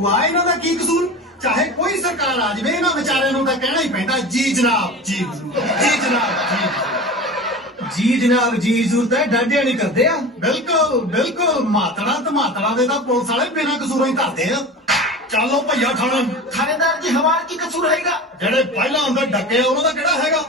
ਭੂਆ ਇਹਨਾਂ ਦਾ ਕੀ ਕਸੂਰ? ਚਾਹੇ ਕੋਈ ਸਰਕਾਰ ਆ ਜਾਵੇ ਇਹਨਾਂ ਵਿਚਾਰਿਆਂ ਨੂੰ ਤਾਂ ਕਹਿਣਾ ਹੀ ਪੈਂਦਾ ਜੀ ਜਨਾਬ ਜੀ ਜੀ ਜਨਾਬ ਜੀ ਜਨਾਬ ਜੀ ਜ਼ਰੂਰ ਤਾਂ ਡਾਢਿਆ ਨਹੀਂ ਕਰਦੇ ਆ। ਬਿਲਕੁਲ ਬਿਲਕੁਲ ਮਾਤੜਾ ਧਮਾਤੜਾ ਦੇ ਤਾਂ ਪੁਲਿਸ ਵਾਲੇ ਬਿਨਾਂ ਕਸੂਰੋਂ ਹੀ ਕਰਦੇ ਆ। ਚੱਲੋ ਭਈਆ ਖਾਣਾ। थानेदार जी हमारा की कसूर रहेगा? ਜਿਹੜੇ ਪਹਿਲਾਂ ਅੰਦਰ ਡੱਕੇ ਉਹਨਾਂ ਦਾ ਕਿਹੜਾ ਹੈਗਾ?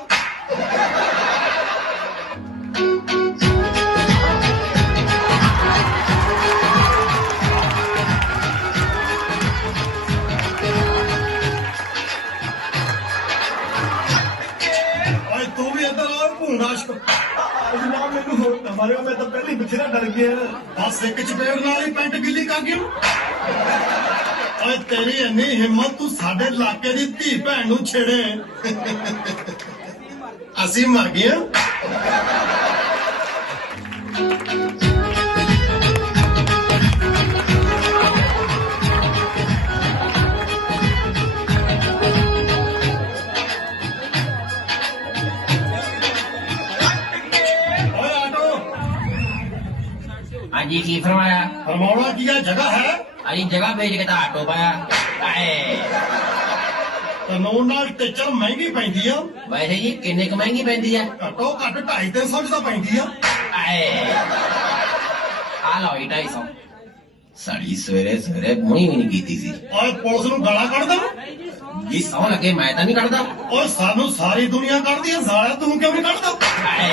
ਓਏ ਤੂੰ ਵੀ ਇੱਧਰ ਆ ਭੂੰਡਾਸ਼ਕ। जनाब मैंने होश ना मारे मैं तो पहले ही बथेरा डर गया। ਬਸ ਇੱਕ ਚਪੇੜ ਨਾਲ ਹੀ ਪੈਂਟ ਗਿੱਲੀ ਕਰ ਗਿਓ। ਓਏ ਤੇਰੀ ਇੰਨੀ ਹਿੰਮਤ ਤੂੰ ਸਾਡੇ ਇਲਾਕੇ ਦੀ ਧੀ ਭੈਣ ਨੂੰ ਛੇੜੇ। ਅਸੀਂ ਮਰ ਗਏ ਹਾਂ। ਓਏ ਆਟੋ हाँ जी की फरमाया? ਫਰਮਾਉਣਾ ਕੀ ਆ ਜਗ੍ਹਾ ਹੈ? अजी जगह भेज के तो ऑटो पाया। आए। ਕਾਨੂੰਨ ਨਾਲ ਟੀਚਰ ਮਹਿੰਗੀ ਪੈਂਦੀ ਆ। वैसे जी किन्ने क महंगी पैंदी है? ਘੱਟੋ ਘੱਟ 250-300 ਤਾਂ ਪੈਂਦੀ ਆ। आए। आ लो 250। सड़ी सवेरे सवेरे मुई भी नहीं की सी। ਓਏ ਪੁਲਿਸ ਨੂੰ ਗਾਲਾਂ ਕੱਢਦਾ। जी सौ लगे मैं तो नहीं कटदा। ਓਏ ਸਾਨੂੰ ਸਾਰੀ ਦੁਨੀਆ ਕੱਢਦੀ ਆ ਸਾਲਾ ਤੂੰ ਕਿਉਂ ਨਹੀਂ ਕੱਢਦਾ? आए।